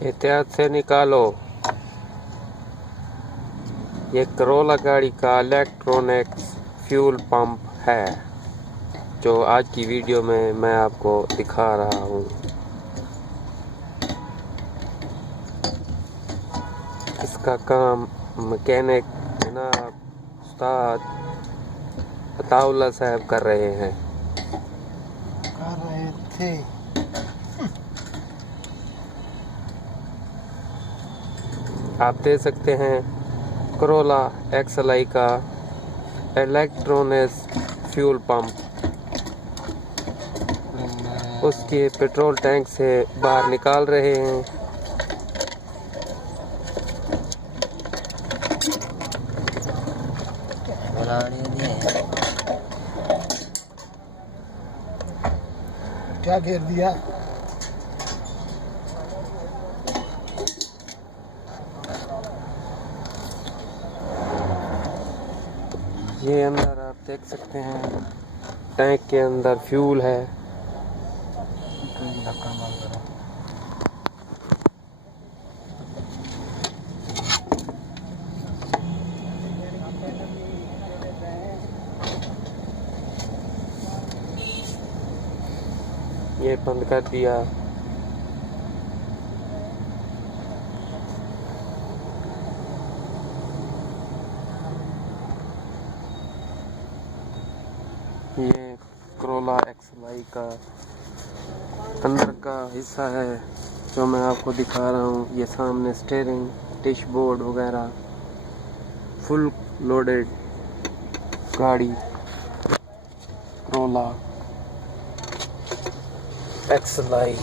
एहतियात से निकालो। ये करोला गाड़ी का इलेक्ट्रॉनिक्स फ्यूल पंप है जो आज की वीडियो में मैं आपको दिखा रहा हूँ। इसका काम मैकेनिक जनाब उस्ताद अताउल्लाह साहब कर रहे थे। आप देख सकते हैं कोरोला XLI का इलेक्ट्रॉनिक्स फ्यूल पंप उसके पेट्रोल टैंक से बाहर निकाल रहे हैं। क्या घेर दिया? ये अंदर आप देख सकते हैं टैंक के अंदर फ्यूल है। ये बंद कर दिया। ये कोरोला XLI का अंदर का हिस्सा है जो मैं आपको दिखा रहा हूँ। ये सामने स्टीयरिंग, डैशबोर्ड वगैरह फुल लोडेड गाड़ी कोरोला XLI।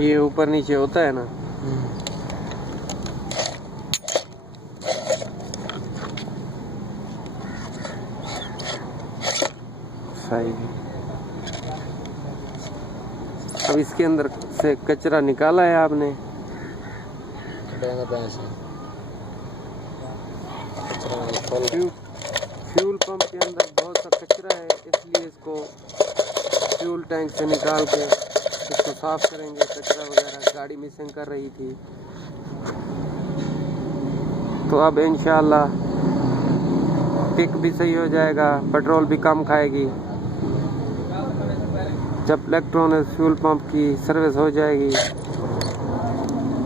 ये ऊपर नीचे होता है ना। सही। अब इसके अंदर से कचरा निकाला है आपने? फ्यूल पंप के अंदर बहुत सा कचरा है, इसलिए इसको फ्यूल टैंक से निकाल के इसको साफ करेंगे। कचरा वगैरह गाड़ी मिसिंग कर रही थी, तो अब इंशाल्लाह किक भी सही हो जाएगा, पेट्रोल भी कम खाएगी। जब इलेक्ट्रॉनिक फ्यूल पंप की सर्विस हो जाएगी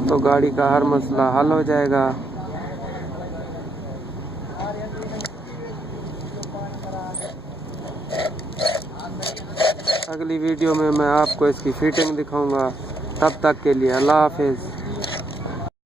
तो गाड़ी का हर मसला हल हो जाएगा। अगली वीडियो में मैं आपको इसकी फिटिंग दिखाऊंगा। तब तक के लिए अल्लाह हाफिज़।